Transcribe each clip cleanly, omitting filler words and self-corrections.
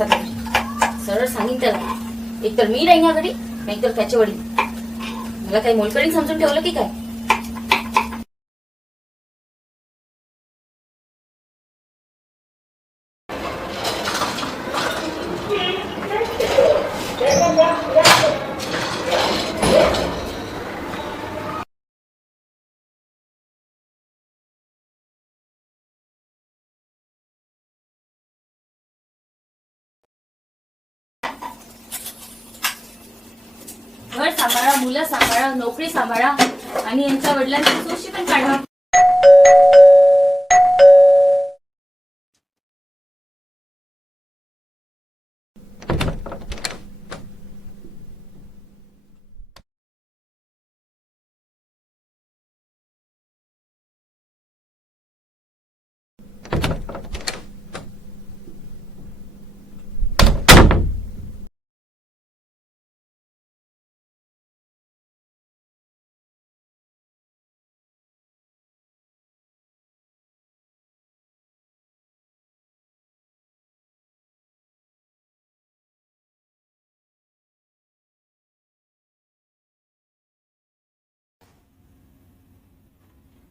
त्रासात आहे. सरळ सांगीन त्याला, एकतर मी नाही या घरी, नाहीतर त्याचे वडील. मला काही मोलकरीण समजून ठेवलं की काय? घर सांभाळा, मुलं सांभाळा, नोकरी सांभाळा आणि यांच्या वडिलांची सुशी पण काढा.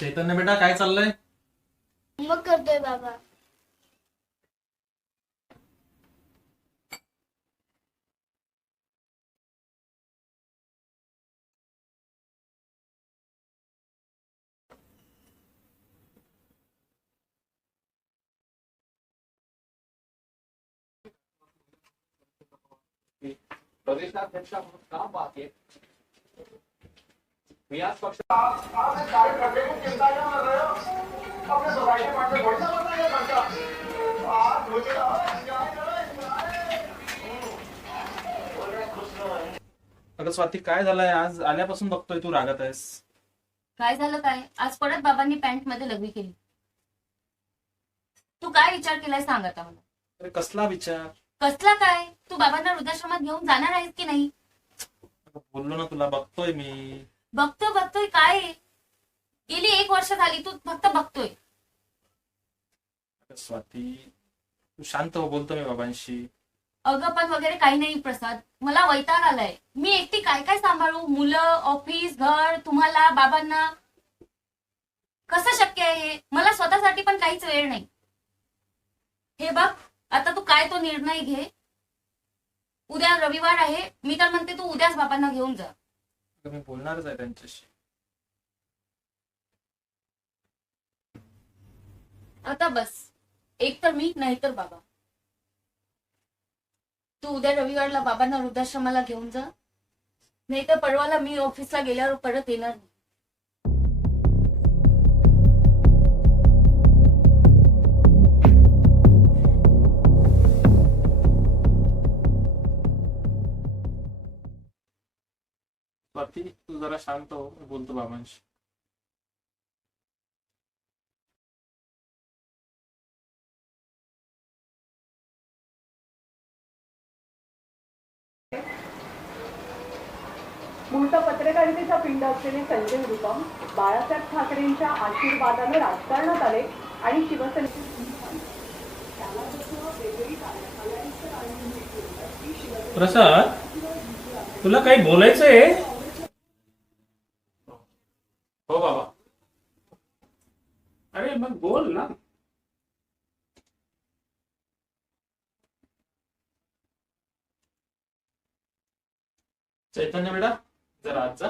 चैतन्य बेटा, काय चाललंय? मग करतोय बाबा. प्रदेशाध्यक्ष म्हणून काम पाहते. मी आज पक्ष अगं स्वाती, काय झालंय? आज आल्यापासून बघतोय तू रागात आहेस. काय झालं काय? आज परत बाबांनी पॅन्ट मध्ये लघवी केली. तू काय विचार केलाय सांग आता मला. अरे कसला विचार? कसला काय? तू बाबांना वृद्धाश्रमात घेऊन जाणार आहेस की नाही? बोललो ना तुला, बघतोय मी. बघतोय काय? गेली 1 वर्ष झाली, तू फक्त बघतोय. अगं स्वाती, तू शांत हो, बोलतो मी बाबांशी. अगं पण वगैरे काही नाही प्रसाद, मला वैताग आलाय. मी एकटी काय काय सांभाळू? मुलं, ऑफिस, घर, तुम्हाला, बाबांना. कसं शक्य आहे हे? मला स्वतःसाठी पण काहीच वेळ नाही. हे बघ, आता तू काय तो निर्णय घे. उद्या रविवार आहे, मी तर म्हणते तू उद्याच बाबांना घेऊन जा. मी बोलणारच आहे त्यांच्याशी. आता बस, एक तर मी नाही तर बाबा. तू उद्या रविवारला बाबांना वृद्धाश्रमाला घेऊन जा, नाही तर परवाला मी ऑफिसला गेल्यावर परत येणार नाही. स्वाती, तू जरा शांत हो, मी बोलतो बाबांशी. मूळचा पत्रकारितेचा पिंड असलेले संजय निरुपम बाळासाहेब ठाकरेंच्या आशीर्वादाने राजकारणात आले आणि शिवसेनेचे प्रसाद, तुला काही बोलायचंय? हो बाबा. अरे मग बोल ना. चैतन्य बेटा, जरा आज जा.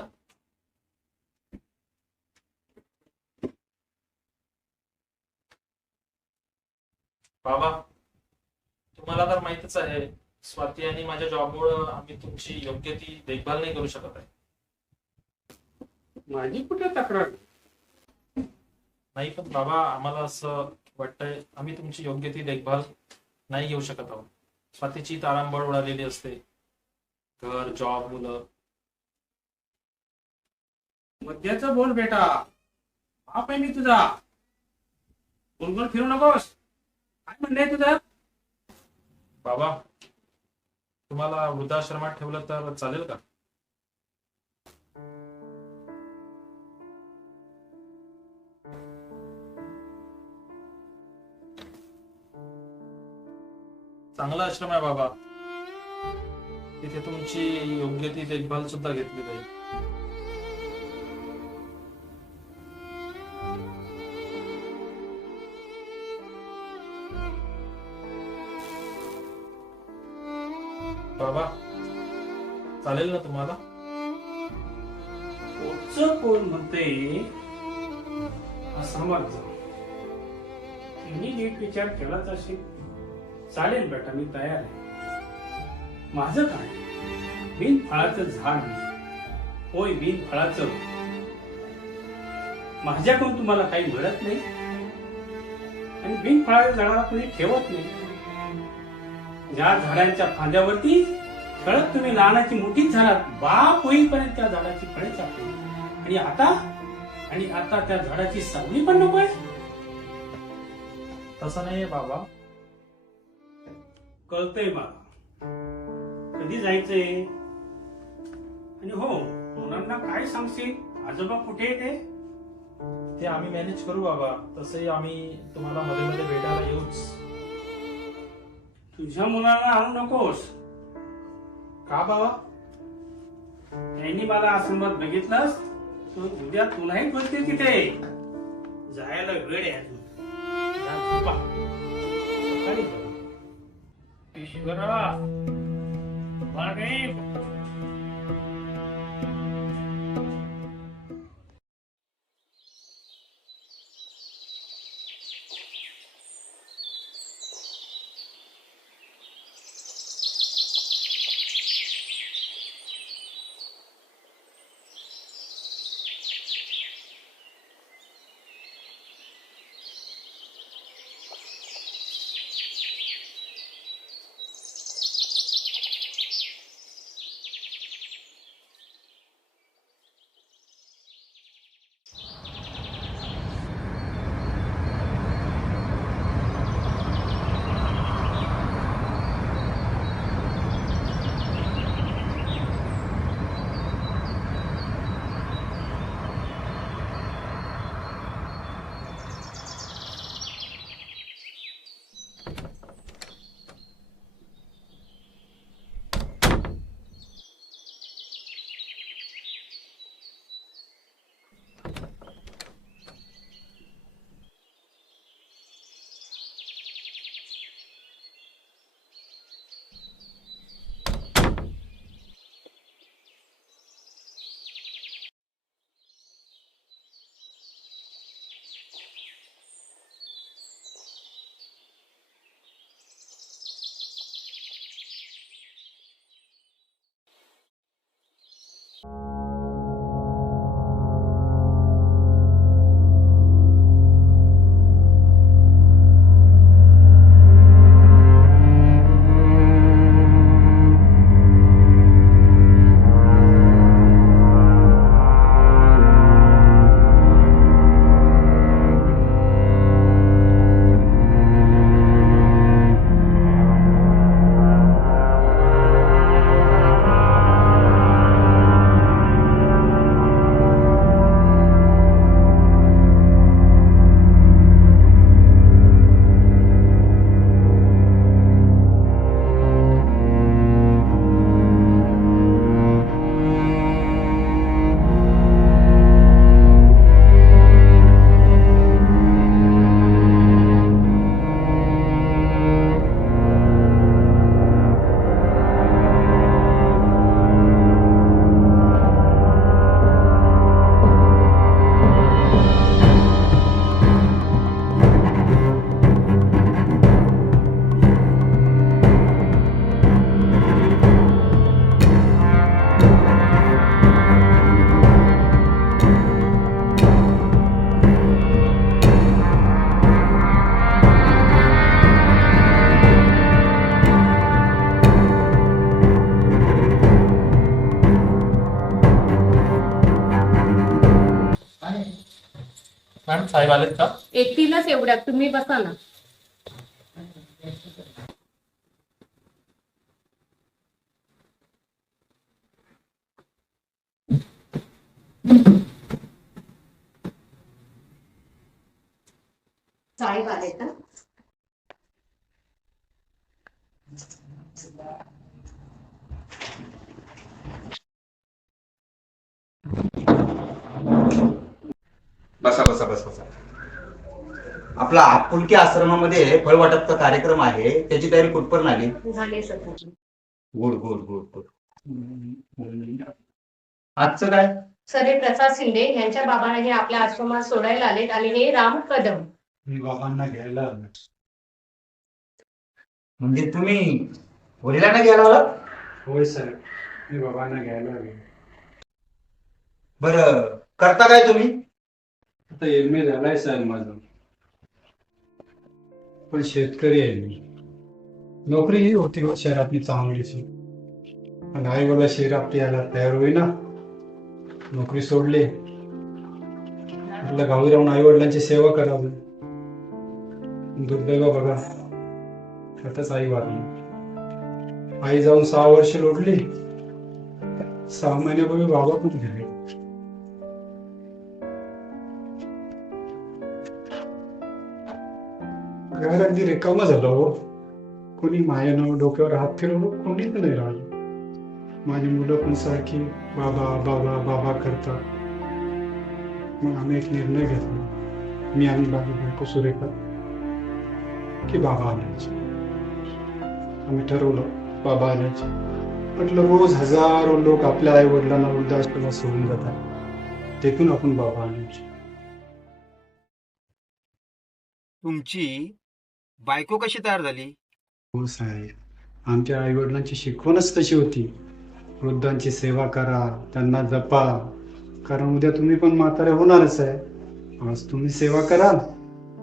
बाबा, तुम्हाला तर माहितच आहे, स्वाती आणि माझ्या जॉबमुळे आम्ही तुमची योग्य ती देखभाल नाही करू शकत आहे. माझी कुठे तक्रार? नाही पण बाबा, आम्हाला असं वाटतंय आम्ही तुमची योग्य ती देखभाल नाही घेऊ शकत आहोत. स्वातीची तारांबळ उडालेली असते. घर, जॉब, मुलं. मध्याचं बोल बेटा, बाप आहे मी तुझा. गोलगोल फिरू नकोस. काय म्हणणं तुझं? बाबा, तुम्हाला वृद्धाश्रमात ठेवलं तर चालेल का? चांगला आश्रम आहे बाबा. तिथे तुमची योग्य ती देखभाल सुद्धा घेतली जाईल. बाबा चालेल ना तुम्हाला? पुढचं कोण म्हणते असमर्थ. मी नीट विचार केलाच असेल. चालेल बेटा, मी तयार आहे. माझं काय, बिन फळाचं झाड नाही. होय, बिन फळाचं. माझ्याकडून तुम्हाला काही मिळत नाही आणि बिन फळाच्या झाडाला कोणी ठेवत नाही. ज्या झाडांच्या फांद्यावरती खेळत तुम्ही लहानाची मोठीच झालात, बाप होईपर्यंत त्या झाडाची फळे चालली. आणि आता त्या झाडाची सावली पण नकोय. तसं नाहीये बाबा. कळतंय मला कधी जायचंय. आणि हो, मुलांना काय सांगशील, आजोबा कुठे येते? ते आम्ही मॅनेज करू बाबा. तसंही आम्ही तुम्हाला मध्ये मध्ये भेटायला येऊच. तुझ्या मुलाला आणू नकोस. का बाबा? त्यांनी मला आश्रमात बघितलंस तर उद्या तुलाही बोलतील तिथे. जायला वेळ आहे अजून. जा झोपा. सकाळी जाऊ. ईश्वरा, महादेव. मॅडम साहेब आलेत का? येतीलच एवढ्यात, तुम्ही बसा ना. साहेब आले का? बस बसा. आपला आपुलकी आश्रमामध्ये फळ वाटपचा कार्यक्रम आहे, त्याची तयारी कुठपर्यंत आली? झाले sir. Good good good good. आजचं काय? सर हे प्रसाद शिंदे यांच्या बाबांना हे आपल्या आश्रमात सोडायला आलेत आणि हे राम कदम. मी बाबांना घ्यायला आलो. म्हणजे तुम्ही वडिलांना घ्यायला आलात? होय सर, मी बाबांना घ्यायला आलो. बरं, करता काय तुम्ही? आता एम.ए. झालाय सर माझं, पण शेतकरी आहे मी. नोकरीही होती हो शहरातली चांगलीची, पण आई वडील शहरात यायला तयार होईना. नोकरी सोडली, म्हटलं गावी राहून आई वडिलांची सेवा करावी. दुर्दैव बघा, त्यातच आई वारली. आई जाऊन 6 वर्ष लोटली. 6 महिन्यापूर्वी बाबा पण गेले. घर अगदी रिकामं झालं हो. कोणी मायानं डोक्यावर हात फिरवलं कोणीच नाही राहिलं. माझी मुलं पण सारखी बाबा बाबा बाबा करतात. मग आम्ही एक निर्णय घेतला, मी आणि माझी बायको सुरेखा, की बाबा आणायचे. आम्ही ठरवलं बाबा आणायचे. म्हटलं रोज हजारो लोक आपल्या आई वडिलांना वृद्धाश्रमात सोडून जातात, तिथून आपण बाबा आणायचे. तुमची बायको कशी तयार झाली? हो साहेब, आमच्या आई वडिलांची शिकवणच तशी होती. वृद्धांची सेवा करा, त्यांना जपा, कारण उद्या तुम्ही पण म्हातारे होणारच आहे. आज तुम्ही सेवा कराल,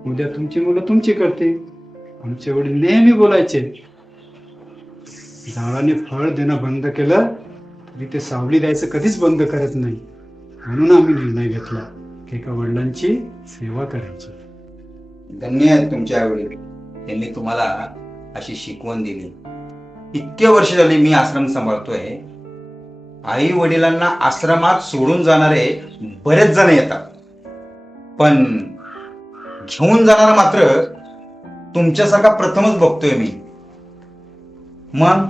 उद्या तुमची मुलं तुमची करतील. आमचे वडील नेहमी बोलायचे, झाडाने फळ देणं बंद केलं तरी ते सावली द्यायचं कधीच बंद करत नाही. म्हणून आम्ही निर्णय घेतला की एका वडिलांची सेवा करायची. धन्य आहेत तुमचे आई वडील, त्यांनी तुम्हाला अशी शिकवण दिली. इतके वर्ष झाले मी आश्रम सांभाळतोय. आई वडिलांना आश्रमात सोडून जाणारे बरेच जण येतात, पण घेऊन जाणारा मात्र तुमच्यासारखा प्रथमच बघतोय मी. मग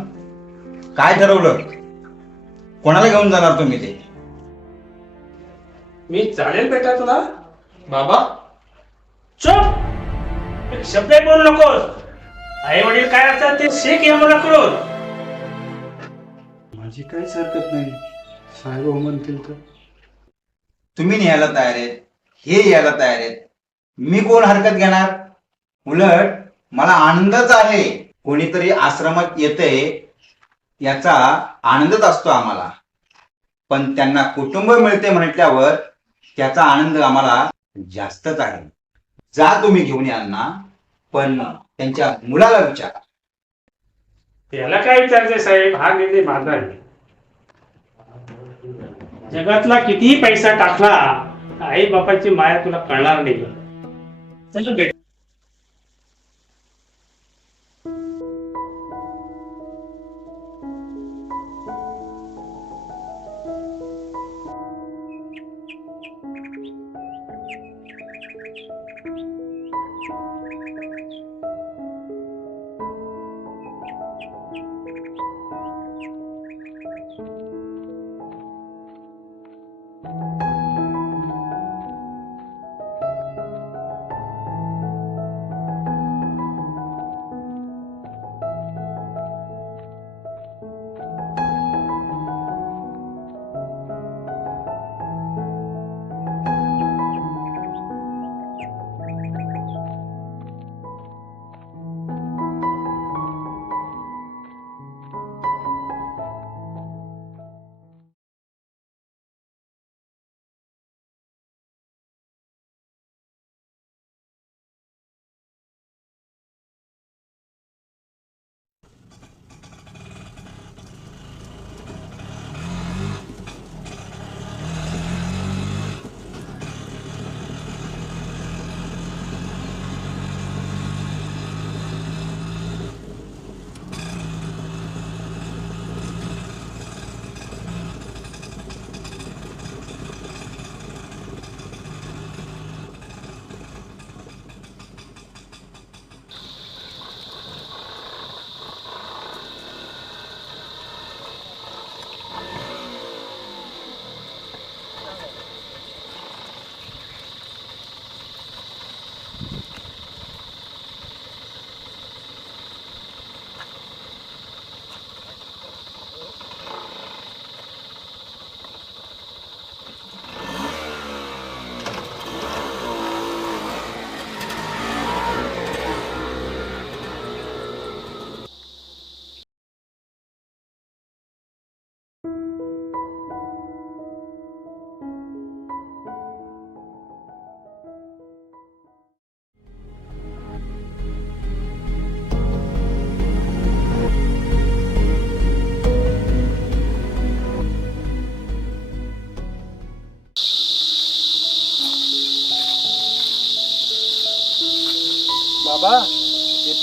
काय ठरवलं, कोणाला घेऊन जाणार तुम्ही ते? मी चालेल बेटा तुला. बाबा, चुप, एक शब्द बोलू नकोस. आई वडील काय असतात ते शिक या मुलाकडून. माझी काहीच हरकत नाही, साहेब हो म्हणतील तर. तुम्ही न्यायला तयार आहेत, हे यायला तयार आहेत, मी कोण हरकत घेणार? उलट मला आनंदच आहे. कोणीतरी आश्रमात येते याचा आनंदच असतो आम्हाला. पण त्यांना कुटुंब मिळते म्हटल्यावर त्याचा आनंद आम्हाला जास्तच आहे. जा तुम्ही घेऊन या ना, पण त्यांच्या मुलाला विचारा. याला काय विचारते साहेब, हा निर्णय माझा आहे. जगातला कितीही पैसा टाकला, आई बापाची माया तुला कळणार नाही. चल बेटा.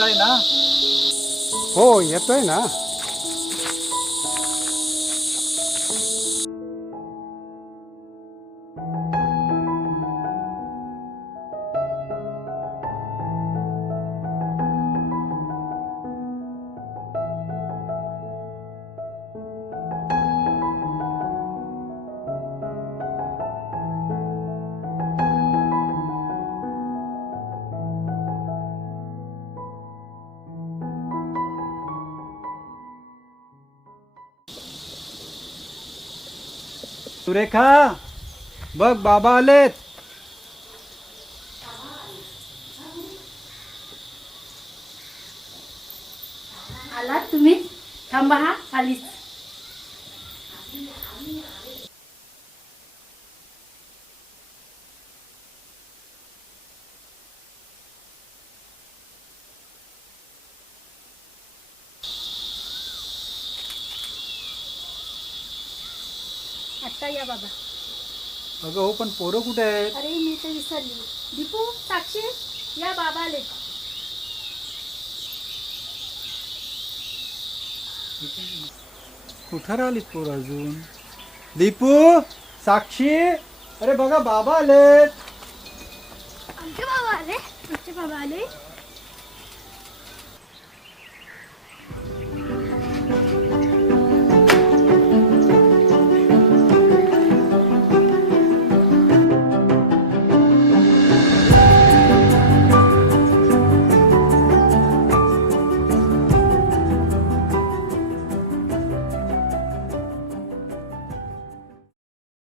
येताय ना? हो येतोय ना. सुरेखा, बघ बाबा आलेत. आलात तुम्ही? थांबा हा आलीच. आता या बाबा. अगं हो, पण पोरं कुठे आहेत? अरे मी तर विसरली. दीपू, साक्षी, या बाबा आले. कुठं राहिलीत पोरं अजून? दीपू, साक्षी, अरे बघा बाबा आलेत. आमचे बाबा आले. आमचे बाबा आले.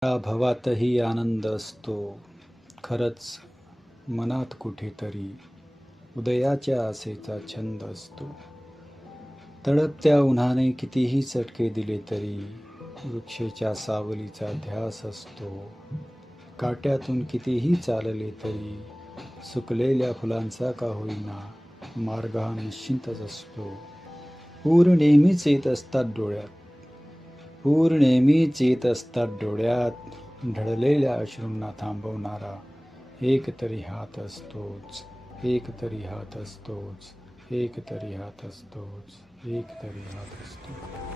या भवातही आनंद असतो, खरंच मनात कुठेतरी उदयाच्या आसेचा छंद असतो. तडपत्या उन्हाने कितीही चटके दिले तरी वृक्षाच्या सावलीचा ध्यास असतो. काट्यातून कितीही चालले तरी सुकलेल्या फुलांचा का होईना मार्ग हा निश्चिंतच असतो. पूर नेहमीच येत असतात डोळ्यात, पूर नेहमीच येत असतात डोळ्यात, ढळलेल्या अश्रूंना थांबवणारा एक तरी हात असतोच, एक तरी हात असतोच, एक तरी हात असतोच, एक तरी हात असतो.